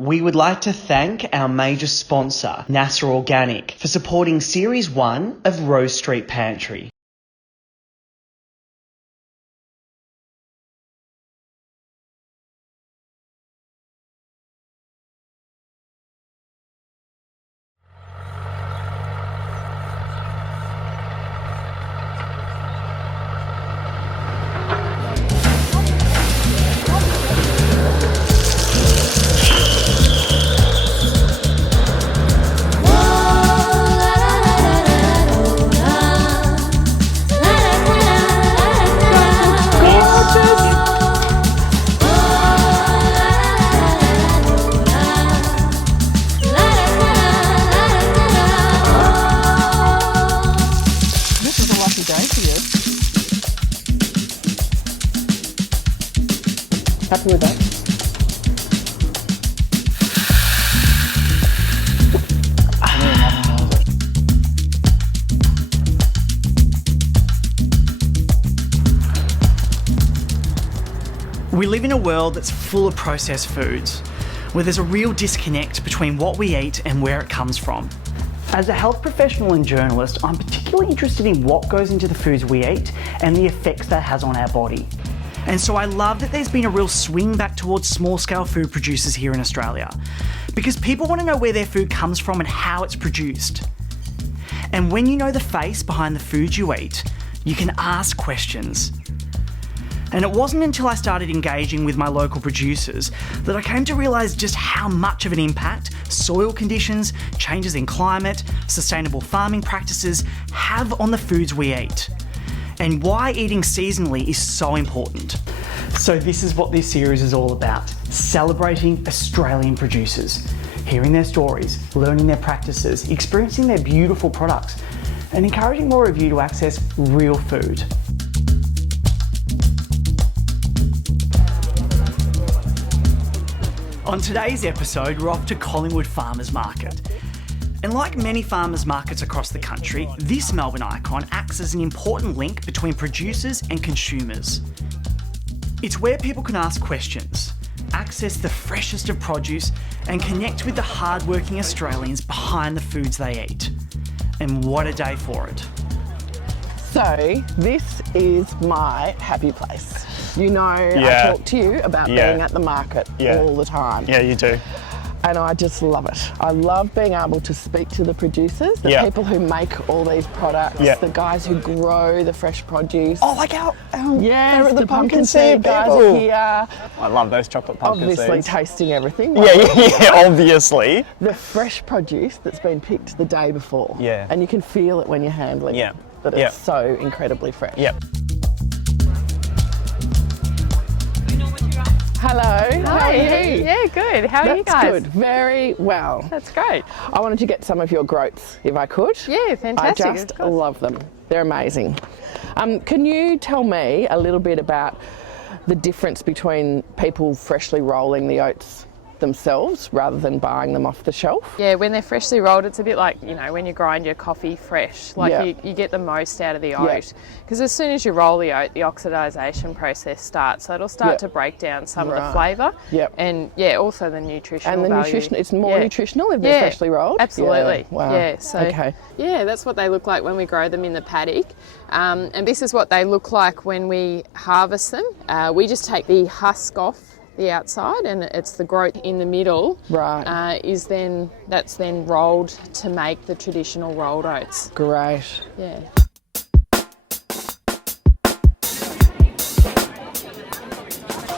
We would like to thank our major sponsor, NASA Organic, for supporting Series 1 of Rose Street Pantry. Happy with that? We live in a world that's full of processed foods, where there's a real disconnect between what we eat and where it comes from. As a health professional and journalist, I'm particularly interested in what goes into the foods we eat and the effects that has on our body. And so I love that there's been a real swing back towards small-scale food producers here in Australia, because people want to know where their food comes from and how it's produced. And when you know the face behind the foods you eat, you can ask questions. And it wasn't until I started engaging with my local producers that I came to realise just how much of an impact soil conditions, changes in climate, sustainable farming practices have on the foods we eat, and why eating seasonally is so important. So this is what this series is all about: celebrating Australian producers, hearing their stories, learning their practices, experiencing their beautiful products, and encouraging more of you to access real food. On today's episode, we're off to Collingwood Farmers Market. And like many farmers markets across the country, this Melbourne icon acts as an important link between producers and consumers. It's where people can ask questions, access the freshest of produce, and connect with the hard-working Australians behind the foods they eat. And what a day for it. So, this is my happy place. You know, I talk to you about being at the market all the time. Yeah, you do. And I just love it. I love being able to speak to the producers, the people who make all these products, the guys who grow the fresh produce. Oh, like our the pumpkin seed guys are here. I love those chocolate pumpkin seeds. Obviously tasting everything. Yeah, obviously. The fresh produce that's been picked the day before. Yeah. And you can feel it when you're handling it, that it's so incredibly fresh. Yep. Hello. How are you? Yeah, good. How are you guys? That's good. Very well. That's great. I wanted to get some of your groats, if I could. Yeah, fantastic. I just love them. They're amazing. Can you tell me a little bit about the difference between people freshly rolling the oats themselves rather than buying them off the shelf? Yeah, when they're freshly rolled, it's a bit like, you know, when you grind your coffee fresh, like you get the most out of the oat. Because as soon as you roll the oat, the oxidisation process starts. So it'll start to break down some of the flavour. And also the nutritional value. Nutrition, it's more nutritional if they're freshly rolled? Absolutely. Wow. Yeah, so that's what they look like when we grow them in the paddock. And this is what they look like when we harvest them. We just take the husk off the outside, and it's the groat in the middle. Right. That's then rolled to make the traditional rolled oats. Great. Yeah.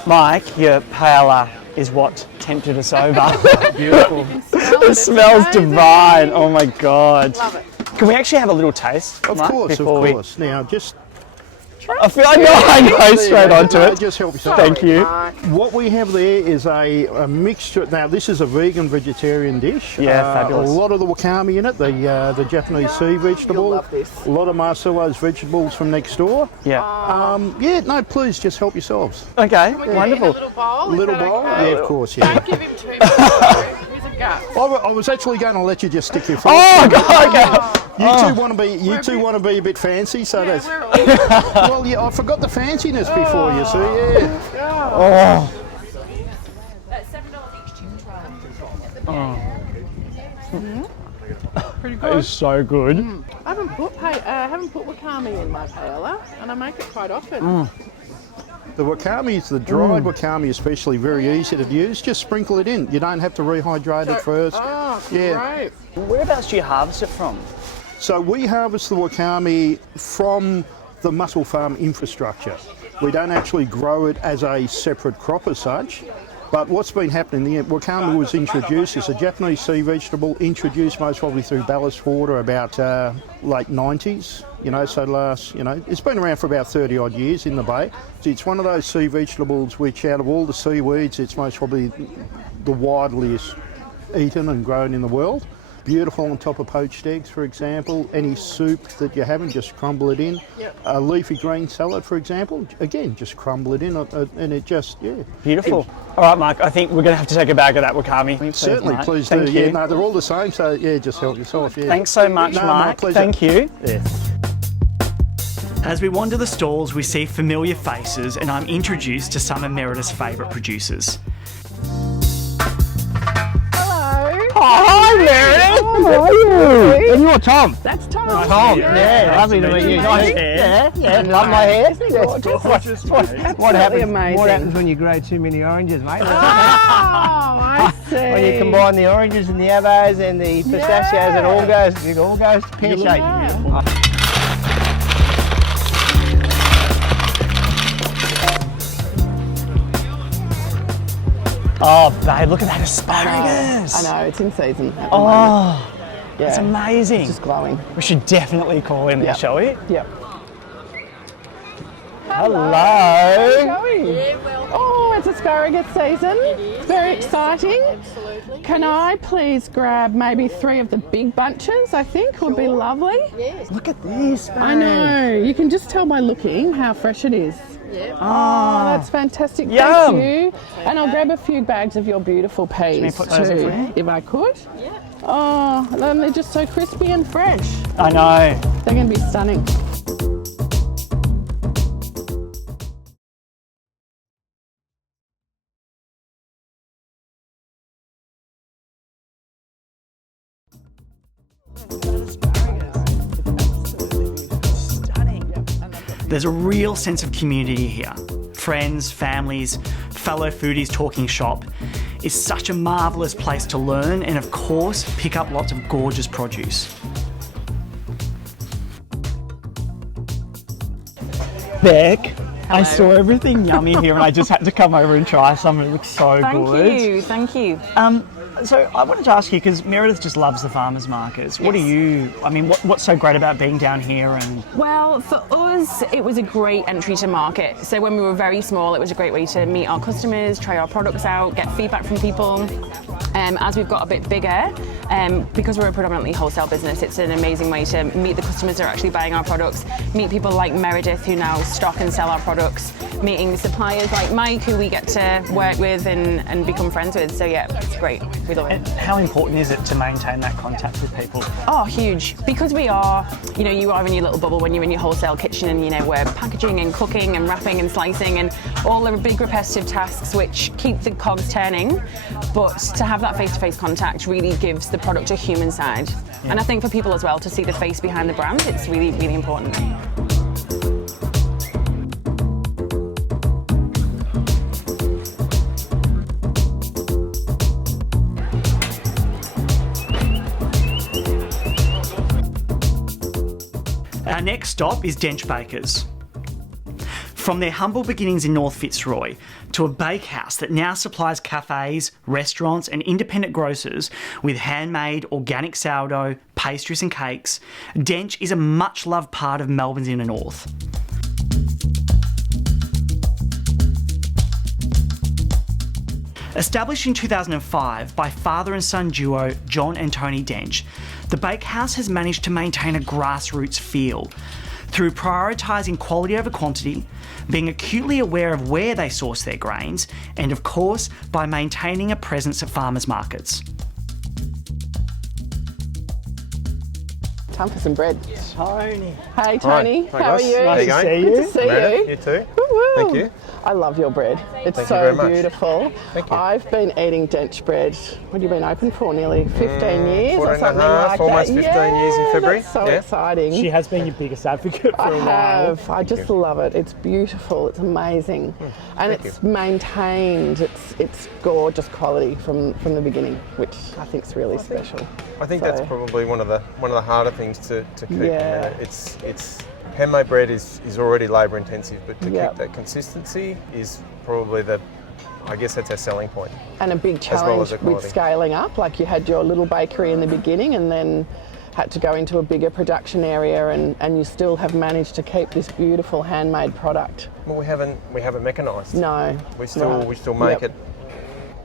Mike, your paella is what tempted us over. Beautiful. It smells divine. Oh my God. Love it. Can we actually have a little taste? Of Mike, course. Now, just I feel like I go straight onto it. Just help yourself. Thank you. What we have there is a mixture. Now, this is a vegan vegetarian dish. Yeah, fabulous. A lot of the wakame in it, the Japanese sea vegetable. You'll love this. A lot of Marcello's vegetables from next door. Yeah. Please just help yourselves. Okay, Can we wonderful. get in a little bowl? Little bowl? Yeah, of course, yeah. Don't give him too much. Here's a gut. I was actually going to let you just stick your fork. Oh, God. You two want to be a bit fancy, so that's. Well, yeah, I forgot the fanciness before, you see. Yeah. Oh. That's $7 each chicken try. Pretty It good. is so good. I haven't put wakame in my paella, and I make it quite often. The wakame is the dried wakame, especially very easy to use. Just sprinkle it in. You don't have to rehydrate it first. Oh, Yeah. great. Whereabouts do you harvest it from? So we harvest the wakame from the mussel farm infrastructure. We don't actually grow it as a separate crop as such. But what's been happening, the wakame was introduced as a Japanese sea vegetable, introduced most probably through ballast water about late 90s, so last, it's been around for about 30 odd years in the bay. So it's one of those sea vegetables which out of all the seaweeds, it's most probably the wideliest eaten and grown in the world. Beautiful on top of poached eggs, for example. Any soup that you're having, just crumble it in. Yep. A leafy green salad, for example, again, just crumble it in and it just, Beautiful. All right, Mark, I think we're going to have to take a bag of that wakame. Certainly, Mark. please Thank do. you. Yeah, no, they're all the same, so yeah, just help yourself. Yeah. Thanks so much, No, Mark. my pleasure. Thank you. Yeah. As we wander the stalls, we see familiar faces and I'm introduced to some of Merida's favourite producers. Hi, Meredith. How are you? And you're Tom. That's Tom. Tom. Yeah, lovely to meet you. Nice hair. Yeah, love my hair. What happens, amazing. what happens when you grow too many oranges, mate? Oh, I see. When you combine the oranges and the avos and the pistachios, it all goes to pear shape. Oh, babe, look at that asparagus. I know, it's in season at the moment. Yeah. It's amazing. It's just glowing. We should definitely call in there, Yep. shall we? Yep. Hello. Oh, it's asparagus season. It's very exciting. Absolutely. Can I please grab maybe 3 of the big bunches, I think would be lovely. Look at this, babe. I know. You can just tell by looking how fresh it is. Oh, that's fantastic. Yum. Thank you. And I'll grab a few bags of your beautiful peas put those in too, for me? if I could. Yeah. Oh, they're just so crispy and fresh. I know. They're going to be stunning. There's a real sense of community here. Friends, families, fellow foodies talking shop. It's such a marvellous place to learn and of course pick up lots of gorgeous produce. Beck, I saw everything yummy here and I just had to come over and try some. It looks so good. Thank you. So I wanted to ask you, because Meredith just loves the farmers markets. What do you, what's so great about being down here? And Well, for us, it was a great entry to market. So when we were very small, it was a great way to meet our customers, try our products out, get feedback from people. As we've got a bit bigger, because we're a predominantly wholesale business, it's an amazing way to meet the customers that are actually buying our products, meet people like Meredith who now stock and sell our products, meeting suppliers like Mike who we get to work with and become friends with. So yeah, it's great. We love it. how important is it to maintain that contact with people? Oh, huge. Because we are, you are in your little bubble when you're in your wholesale kitchen and, we're packaging and cooking and wrapping and slicing and all the big repetitive tasks which keep the cogs turning. But to have that face-to-face contact really gives the product a human side. Yeah. And I think for people as well to see the face behind the brand, it's really, really important. Our next stop is Dench Bakers. From their humble beginnings in North Fitzroy to a bakehouse that now supplies cafes, restaurants and independent grocers with handmade organic sourdough, pastries and cakes, Dench is a much loved part of Melbourne's inner north. Established in 2005 by father and son duo John and Tony Dench, the bakehouse has managed to maintain a grassroots feel through prioritising quality over quantity, being acutely aware of where they source their grains, and of course by maintaining a presence at farmers markets. Time for some bread. Tony. Hey Tony, Hi, how are guys. you? Nice to see you. Good to see Meredith, you. you too. Woo-woo. Thank you. I love your bread. It's Thank you so very much. beautiful. Thank you. I've been eating Dench bread. What have you been open for? Nearly 15 years 14 or and a something half, like almost that. 15 years in February. That's so Yeah. exciting. She has been your biggest advocate for I a while. have. I just love it. It's beautiful. It's amazing, and thank it's maintained. It's gorgeous quality from the beginning, which I think is really special. I think So- that's probably one of the harder things to keep. Yeah. I mean, it's handmade bread is already labour intensive, but to Yep. keep that consistency is probably I guess that's our selling point. And a big As well challenge as the with quality. scaling up. Like you had your little bakery in the beginning, and then had to go into a bigger production area, and you still have managed to keep this beautiful handmade product. Well, we haven't mechanised. No, We still make Yep. it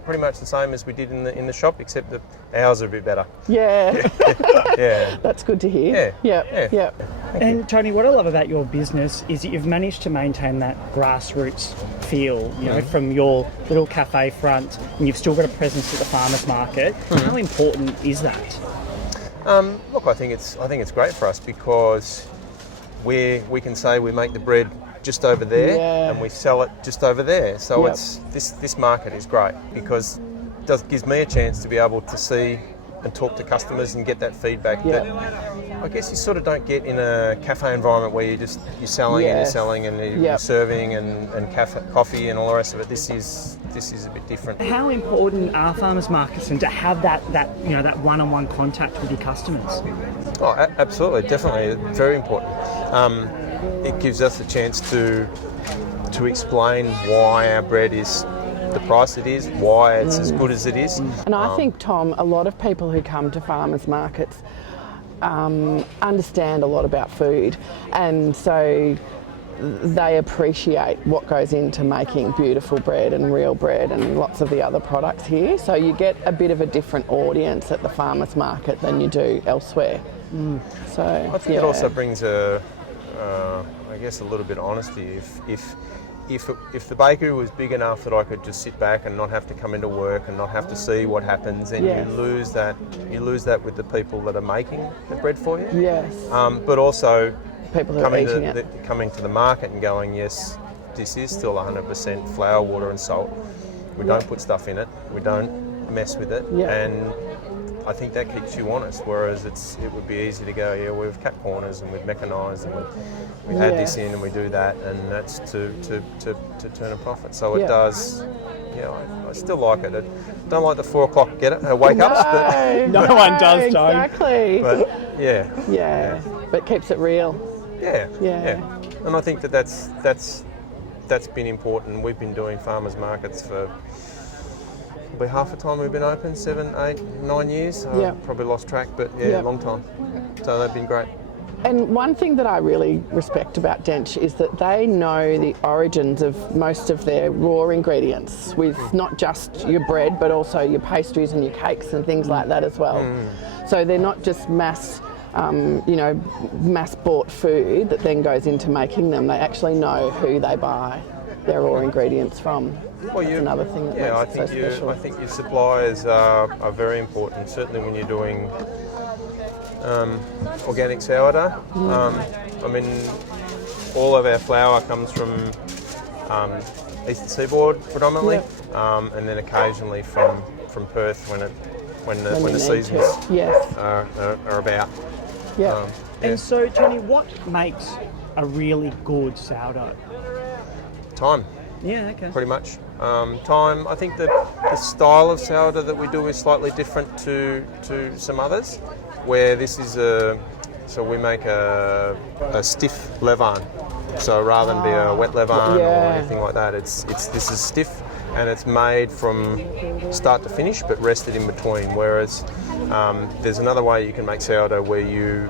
pretty much the same as we did in the shop, except the hours are a bit better. Yeah, Yeah. that's good to hear. Yeah. Yeah. And Tony, what I love about your business is that you've managed to maintain that grassroots feel, you know, from your little cafe front, and you've still got a presence at the farmers market. How important is that? Look, I think it's great for us because we can say we make the bread just over there and we sell it just over there. So Yep. it's this market is great because it gives me a chance to be able to see and talk to customers and get that feedback Yep. that I guess you sort of don't get in a cafe environment where you're selling and you're Yes. selling and you're Yep. serving and coffee and all the rest of it. This is a bit different. How important are farmers markets and to have that one-on-one contact with your customers? Oh, absolutely, definitely, very important. It gives us a chance to explain why our bread is the price it is, why it's as good as it is. And I think, Tom, a lot of people who come to farmers markets understand a lot about food, and so they appreciate what goes into making beautiful bread and real bread and lots of the other products here. So you get a bit of a different audience at the farmers market than you do elsewhere. So I think it also brings I guess a little bit of honesty. If the bakery was big enough that I could just sit back and not have to come into work and not have to see what happens, then Yes. you lose that with the people that are making the bread for you. Yes. But also People who are coming eating to it. coming to the market and going, yes, this is still 100% flour, water and salt. We don't put stuff in it. We don't mess with it. Yeah. And I think that keeps you honest, whereas it would be easy to go, yeah, we've cut corners and we've mechanised and we add this in and we do that, and that's to turn a profit. So it does, I still like it. I don't like the 4 o'clock wake ups, but No one does, Tony. Exactly. but yeah, but keeps it real. yeah. Yeah. And I think that's been important. We've been doing farmers markets for probably half the time we've been open, 7, 8, 9 years. Probably lost track, but a long time. So they've been great. And one thing that I really respect about Dench is that they know the origins of most of their raw ingredients, with not just your bread but also your pastries and your cakes and things like that as well. So they're not just mass bought food that then goes into making them. They actually know who they buy their raw ingredients from. Well, That's another thing that makes it so special. I think your suppliers are very important, certainly when you're doing organic sourdough. I mean, all of our flour comes from Eastern Seaboard predominantly, and then occasionally from Perth when the seasons are about. Yeah. And so, Tony, what makes a really good sourdough? Time. Yeah, okay. Pretty much. Time. I think the style of sourdough that we do is slightly different to some others, where this is so we make a stiff levain. So rather than be a wet levain or anything like that, this is stiff, and it's made from start to finish but rested in between. Whereas there's another way you can make sourdough where you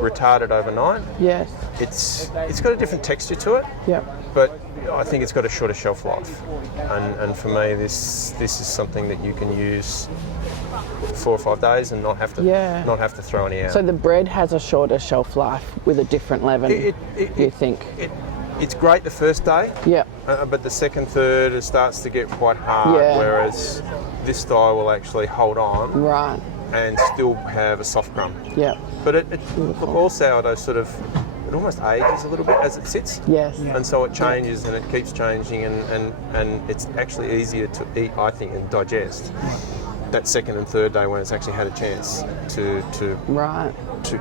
retard it overnight. Yes. It's got a different texture to it. Yeah. But I think it's got a shorter shelf life, and for me, this is something that you can use 4 or 5 days and not have to throw any out. So the bread has a shorter shelf life with a different leaven. You think? It's great the first day. Yeah. But the second, third, it starts to get quite hard. Yeah. Whereas this style will actually hold on. Right. And still have a soft crumb. Yeah. But look, all sourdough sort of it almost ages a little bit as it sits. Yes. And so it changes and it keeps changing, and it's actually easier to eat, I think, and digest that second and third day when it's actually had a chance to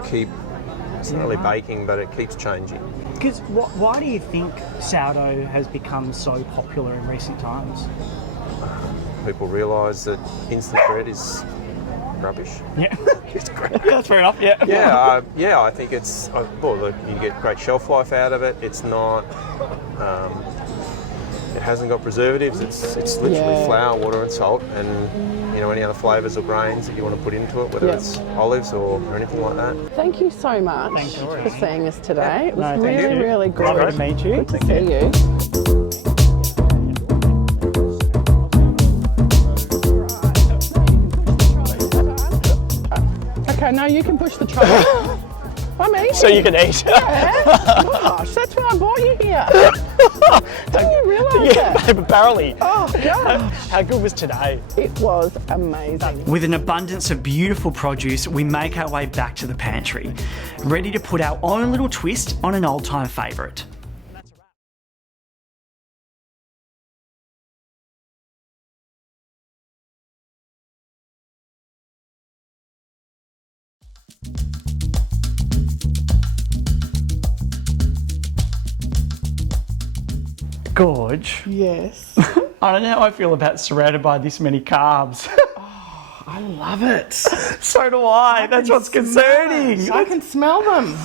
keep, it's not really baking, but it keeps changing. Because why do you think sourdough has become so popular in recent times? People realise that instant bread is rubbish. Yeah, that's fair enough. Yeah. Yeah, I think it's look, you get great shelf life out of it. It's not. It hasn't got preservatives. It's literally flour, water, and salt, and any other flavours or grains that you want to put into it, whether it's olives or anything like that. Thank you so much for seeing us today. It was really good. Lovely to meet you. Good to see you. Okay, now you can push the trolley. I'm eating. So you can eat. Yeah. Gosh, that's why I brought you here. Didn't you realise that? Paper barrelly. Oh, gosh. How good was today? It was amazing. With an abundance of beautiful produce, we make our way back to the pantry, ready to put our own little twist on an old-time favourite. Gorge. Yes. I don't know how I feel about surrounded by this many carbs. I love it. So do I. That's what's concerning. I can smell them.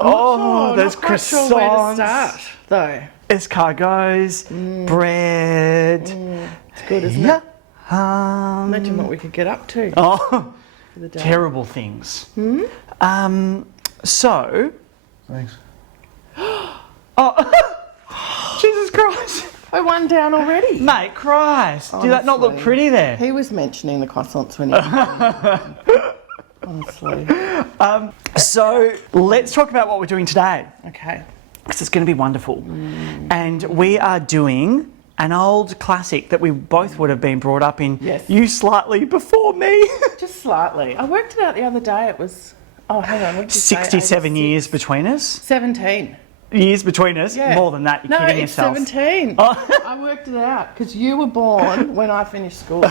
Oh, those not quite croissants. sure where to start, though. Escargots, bread. It's good, isn't it? Imagine what we could get up to. Oh, for the day. terrible things. So. Thanks. Oh, Jesus Christ. We're one down already. Mate, Christ. Did that not look Honestly. pretty there? He was mentioning the croissants when he honestly. So let's talk about what we're doing today, Okay. because it's going to be wonderful. And we are doing an old classic that we both would have been brought up in. Yes. You slightly before me. Just slightly. I worked it out the other day. It was, hang on. What did you say? 67 years between us. 17. Years between us. Yeah. More than that. You're kidding it's yourself. 17. Oh. I worked it out because you were born when I finished school.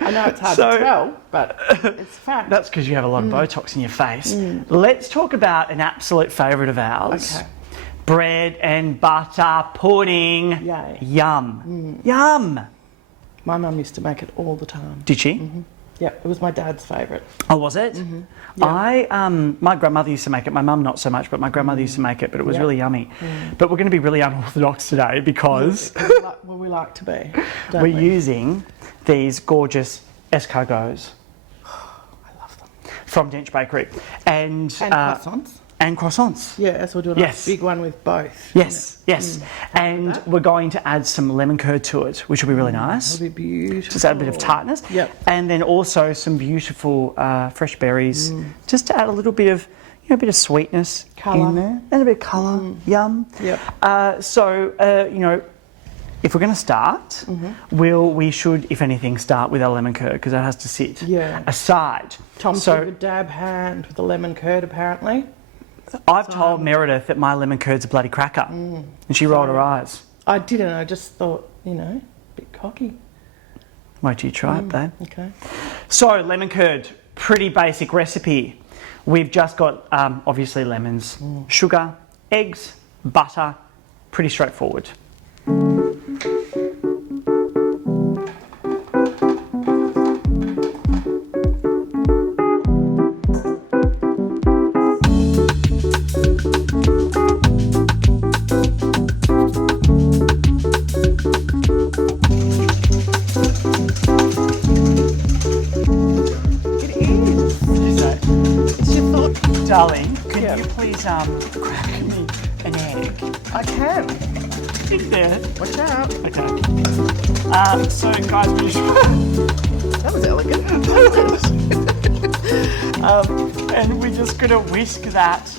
I know it's hard to tell, but it's fact. That's because you have a lot of Botox in your face. Let's talk about an absolute favourite of ours. Okay. Bread and butter pudding. Yay. Yum. Yum. My mum used to make it all the time. Did she? Yeah, it was my dad's favourite. Oh, was it? Yeah. My grandmother used to make it. My mum not so much, but my grandmother used to make it. But it was really yummy. But we're going to be really unorthodox today because we like to be. we're Don't we? using these gorgeous escargots. I love them. From Dench Bakery and croissants. And croissants. Yeah, so we're doing Yes. a big one with both. Yes, yes. And we're going to add some lemon curd to it, which will be really nice. It'll be beautiful. Just add a bit of tartness. Yep. And then also some beautiful fresh berries, just to add a little bit of, a bit of sweetness Colour. in there, and a bit of colour. Yum. Yep. If we're going to start, we should, if anything, start with our lemon curd because that has to sit aside. Tom took a dab hand with the lemon curd, apparently. I've told Meredith that my lemon curd's a bloody cracker, and she rolled her eyes. I didn't. I just thought, a bit cocky. Wait till you try it, babe. Okay. So, lemon curd, pretty basic recipe. We've just got, obviously, lemons, sugar, eggs, butter, pretty straightforward. Darling, can you please crack me an egg? I can. In there. Watch out. Okay. So guys, we just That was elegant. and we're just gonna whisk that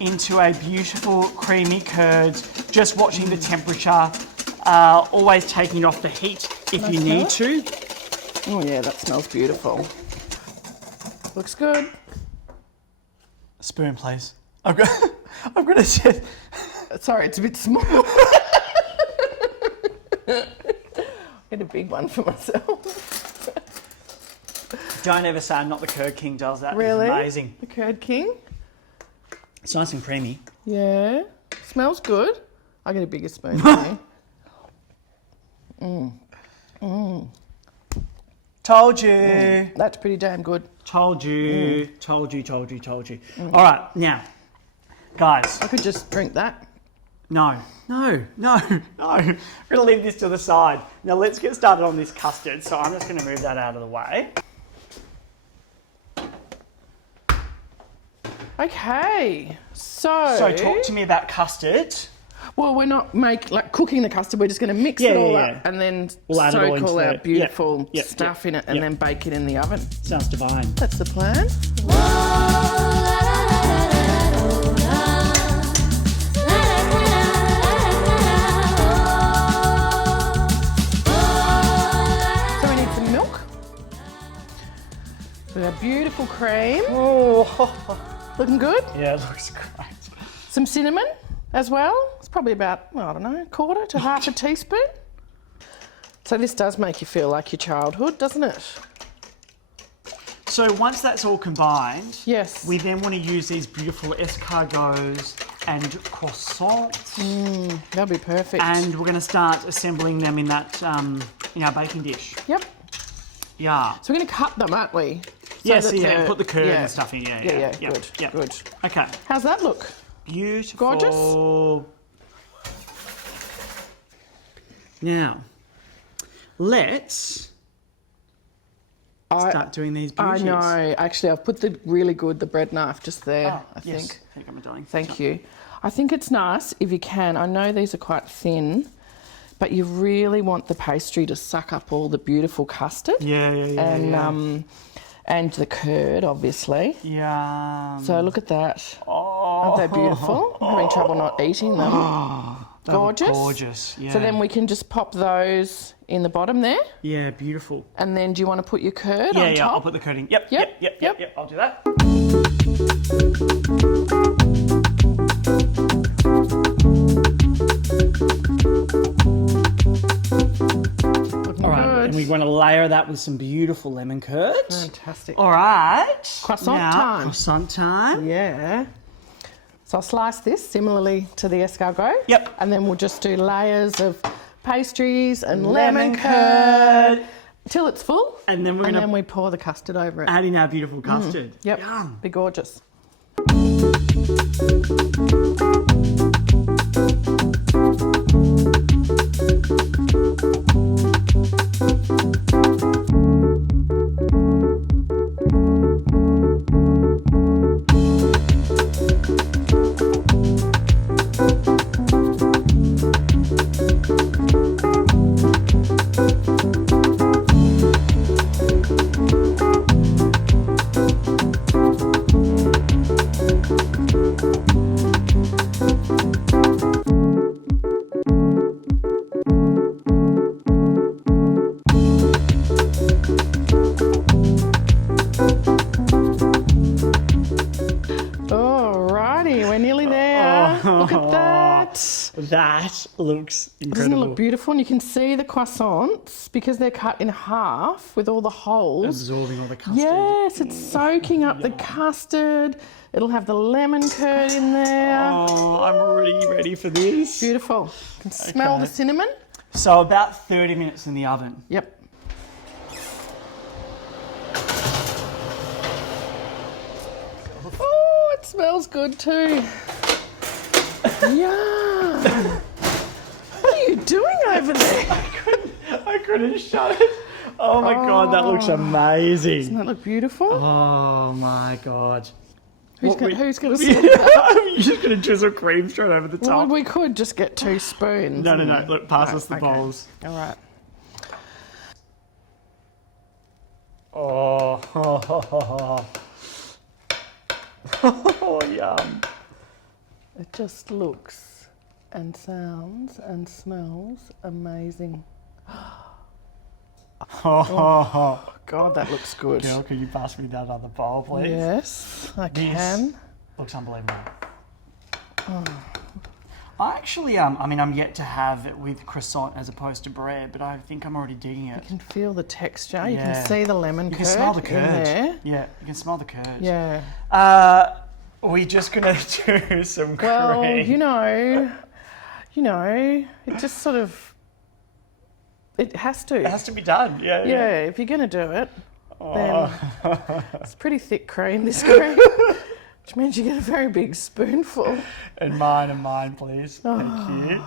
into a beautiful creamy curd. Just watching the temperature. Always taking off the heat if you need to. Oh yeah, that smells beautiful. Looks good. Spoon, please. I'm going to say... Sorry, it's a bit small. Get a big one for myself. Don't ever say I'm not the curd king, does that? Really? It's amazing. The curd king? It's nice and creamy. Yeah. Smells good. I'll get a bigger spoon for me. Told you. That's pretty damn good. Told you. Told you. All right, now, guys. I could just drink that. No. We're going to leave this to the side. Now let's get started on this custard. So I'm just going to move that out of the way. Okay. So talk to me about custard. Well, we're not cooking the custard. We're just going to mix it all up and then add it all soak into all our beautiful Yep. stuff in it and then bake it in the oven. Sounds divine. That's the plan. So we need some milk. With our beautiful cream. Oh. Looking good? Yeah, it looks great. Some cinnamon as well. It's probably about, I don't know, a quarter to half a teaspoon. So this does make you feel like your childhood, doesn't it? So once that's all combined, yes, we then want to use these beautiful escargots and croissants. That'll be perfect. And we're going to start assembling them in that in our baking dish. Yep. Yeah. So we're going to cut them, aren't we? Yes, and put the curd and stuff in. Yeah. Good. Okay. How's that look? Beautiful. Gorgeous. Now, let's start doing these beauties. I know. Actually, I've put the bread knife just there, I think. Yes. Thank you, my darling. Thank you. I think it's nice if you can. I know these are quite thin, but you really want the pastry to suck up all the beautiful custard. And the curd, obviously. Yeah. So look at that. Aren't they beautiful? I'm having trouble not eating them. Gorgeous. Gorgeous, yeah. So then we can just pop those in the bottom there. Yeah, beautiful. And then do you want to put your curd on top? Yeah, I'll put the curd in. Yep. I'll do that. All right, and we want to layer that with some beautiful lemon curd. Fantastic. All right. Croissant time. Croissant time. Yeah. So I'll slice this similarly to the escargot. Yep. And then we'll just do layers of pastries and lemon curd till it's full. And then then we pour the custard over it. Add in our beautiful custard. Yep. Yum. Be gorgeous. That looks incredible. Doesn't it look beautiful? And you can see the croissants, because they're cut in half with all the holes. Absorbing all the custard. Yes, it's soaking up the custard. It'll have the lemon curd in there. Oh, I'm already ready for this. Beautiful. You can smell the cinnamon. So about 30 minutes in the oven. Yep. Oh, it smells good too. Yeah. What are you doing over there? I couldn't shut it. Oh my God, that looks amazing. Doesn't that look beautiful? Oh my God. Who's going to sit? You're just going to drizzle cream straight over the top. Well, we could just get 2 spoons. No. Look, pass us the bowls. All right. Oh, yum. It just looks and sounds and smells amazing. Oh, God, that looks good. Girl, can you pass me that other bowl, please? Yes, I can. Looks unbelievable. I actually, I'm yet to have it with croissant as opposed to bread, but I think I'm already digging it. You can feel the texture. You Yeah. can see the lemon You curd can smell the in curd. there. Yeah, you can smell the curd. Yeah. We're just gonna do some Well, cream. you know, it just sort of, it has to. It has to be done. Yeah. Yeah, if you're going to do it, then it's pretty thick cream, this cream, which means you get a very big spoonful. And mine, please. Thank you.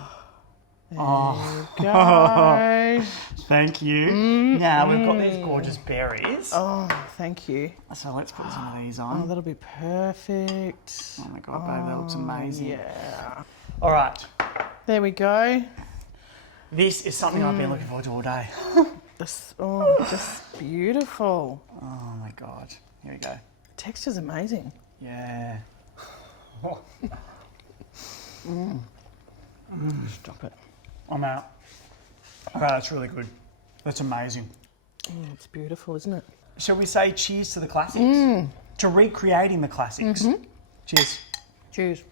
Go. Thank you. Now we've got these gorgeous berries. Oh, thank you. So let's put some of these Oh, on. that'll be perfect. Oh my god, babe, that looks amazing. Yeah. All right. There we go. This is something I've been looking forward to all day. Just beautiful. Oh my god. Here we go. The texture's amazing. Yeah. Stop it. I'm out. Okay, that's really good. That's amazing. It's beautiful, isn't it? Shall we say cheers to the classics? To recreating the classics. Cheers. Cheers.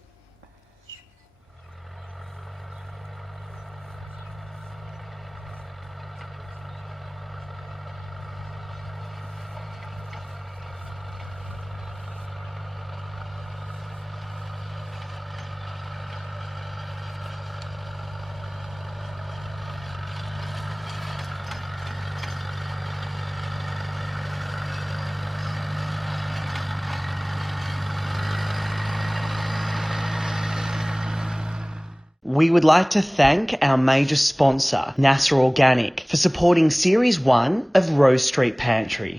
We would like to thank our major sponsor, NASA Organic, for supporting Series 1 of Rose Street Pantry.